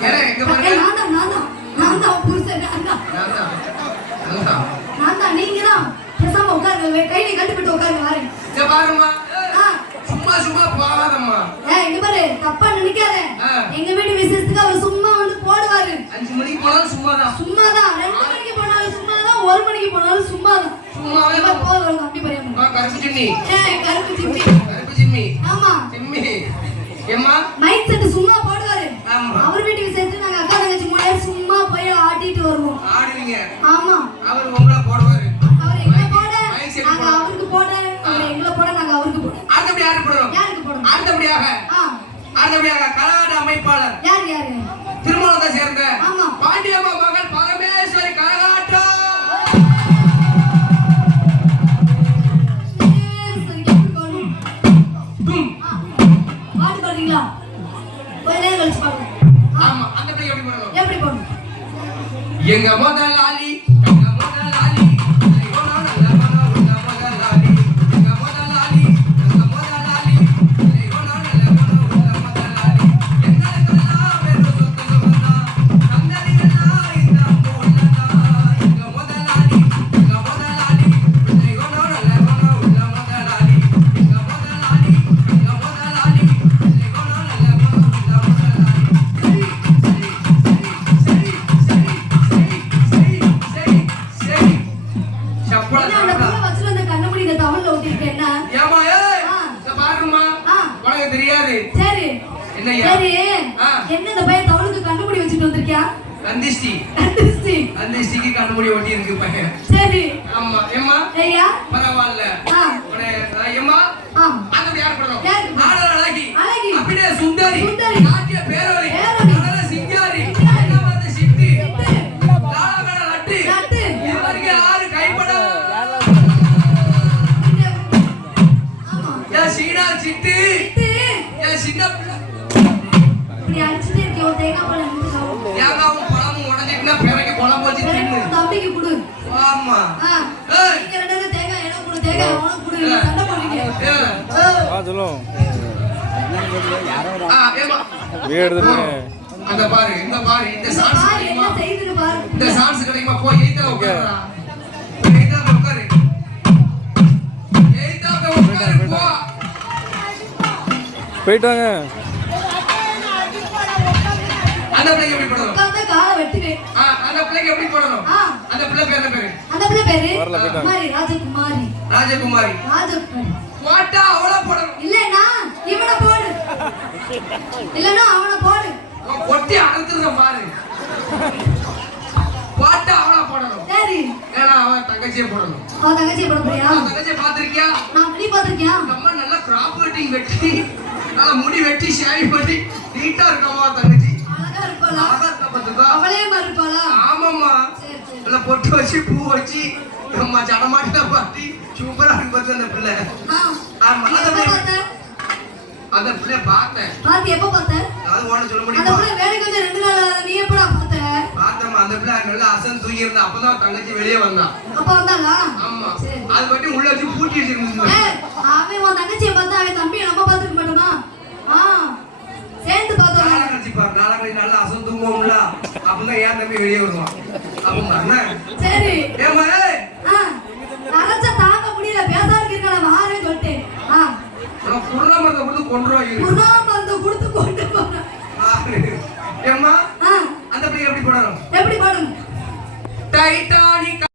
தான் தான் தான் தான் தான். தான். தான் நீங்க தான் பேசாம உட்காருங்க கையில வரேன். இங்க ஆ. சும்மா சும்மா போகாதம்மா. ஏய், இங்க பாரு தப்பா நினைக்காத. எங்க வீட்டு விசேஷத்துக்கு அவர் சும்மா வந்து போடுவாரு. அஞ்சு மணிக்கு போனாலும் சும்மா தான் ரெண்டு மணிக்கு போனாலும் ஒரு மணிக்கு சும்மாவே தம்பி கருப்பு சிம்மி ஏய் கருப்பு சிப்பி கருப்பு சிம்மி ஆமா. சிம்மி ஏம்மா? மைக் செட் சும்மா போடுவாரு. ஆமா அவர் வீட்டு விசேஷத்துக்கு நாங்க அக்கா தங்கச்சி மூணு பேர் சும்மா போய் ஆட்டிட்டு வருவோம். ஆடுவீங்க. ஆமா. அவர் உங்களை போடுவாரு. அவர் எங்களை போட நாங்க. அவருக்கு போட அவர் எங்களை போட நாங்க அவருக்கு போட. அடுத்தபடி யாருக்கு போடுறோம்? யாருக்கு போடணும் அடுத்தபடியாக? ஆ. அடுத்தபடியாக கலாட அமைப்பாளர். யார் யாரு திருமணத்தை சேர்ந்த ஆமா. பாண்டியம்மா மகன் பரமேஸ்வரி கரகாட்டம். பாட்டு பாடுறீங்களா? கொஞ்ச நேரம் கழிச்சு பாடுங்க ஆ, ஆமா அந்த பிள்ளை எப்படி பண்ணணும் எப்படி போடணும்? எங்க முதலாளி தெரியாது. சரி? சரி. என்ன இந்த பையன் தவளுக்கு கண்டுபிடி வச்சுட்டு வந்திருக்கியா? நந்திஷ்டி. கண்டுபிடிச்சி. நந்திஷ்டிக்கு கண்ணுமுடி ஒட்டி இருக்கு பையன். சரி. ஆமா. ஏம்மா? ஐயா. பரவாயில்ல. ஆ. அந்த யார் படம்? ஆடல் அழகி. அப்படியே சுந்தரி. சுந்தரி. சிங்காரி. லட்டு. இது வரைக்கும் கைப்படம் சீனா சித்தி என் சின்ன பிள்ளை. இப்படி அடிச்சுட்டே இருக்கியோ தேங்காய் பழம் இருந்து சாப்பிடு. தேங்காவும் பழமும் உடஞ்சிட்டுனா பிறகு குழம்பு வச்சு தின்னு? தம்பிக்கு கொடு. ஆமா. நீங்க ரெண்டு பேரும் தேங்காய் எனக்கு கொடு தேங்காய் உனக்கு கொடு நீங்க சண்டை போடுறீங்க எடுத்துட்டு அந்த பாரு இந்த பாரு இந்த சான்ஸ் கிடைக்குமா? என்ன செய்துன்னு பாரு. இந்த சான்ஸ் கிடைக்குமா? போ எய்தா உட்காருடா. போயிட்டு வாங்க அந்த பிள்ளைக்கு எப்படி போடணும்? உட்கார்ந்தா காலை வெட்டுவேன். ஆ, அந்த பிள்ளைக்கு எப்படி போடணும்? ஆ. அந்த பிள்ளை பேர் என்ன பேரு? அந்த பிள்ளை பேரு வரல, போயிட்டாங்க. குமாரி ராஜகுமாரி. ராஜகுமாரி. ராஜகுமாரி. போட்டா அவள போடணும். இல்லனா இவனை போடு. இல்லனா அவனை போடு. அவன் கொட்டி அழுத்துறத பாரு போட்டா அவள போடணும். சரி. அவன் தங்கச்சியை போடணும். அவன் தங்கச்சியை போட போறியா? தங்கச்சியை பாத்திருக்கியா நான் நீ பாத்திருக்கியா இந்த அம்மா நல்லா கிராப் வெட்டிங் வெட்டி நல்லா முடி வெட்டி ஷேவிங் பண்ணி நீட்டா இருக்கம்மா தங்கச்சி? அழகா இருப்பாளா? அழகா இருக்கா பாத்துக்கோ அவளே ஆமாம்மா. சரி நல்லா பொட்டு வச்சு பூ வச்சு அம்மா ஜடமாட்டில பாட்டி சூப்பரா இருக்கு பார்த்து அந்த பிள்ளை. அந்த பிள்ளை- பார்த்தேன். பாத்தி எப்ப பார்த்த? அது ஒண்ணு சொல்ல அந்த முடியுமா பிள்ளை வேலைக்கு வந்து ரெண்டு நாள் ஆகுது. நீ எப்படா பார்த்த? பார்த்தம்மா அந்த பிள்ளை நல்லா அசன் தூங்கி இருந்தா அப்பதான் தங்கச்சி வெளியே வந்தான் அப்ப வந்தாளா? ஆமா. அது பத்தி உள்ள வச்சு பூட்டி வச்சிருந்துச்சு அவன் உன் தங்கச்சியை பார்த்தா அவன் தம்பி நம்ம ஏன் தம்பி வெளியே வருவான் சரி. தாங்க முடியல பேசாம இருக்கலாம் சொல்லிட்டேன். நான் புருணா மருந்து கொடுத்து கொண்டுருவாங்க புருணா மருந்து கொண்டு ஏமா அந்த பிள்ளை எப்படி பாடணும்? எப்படி பாடணும்? டைட்டானிக்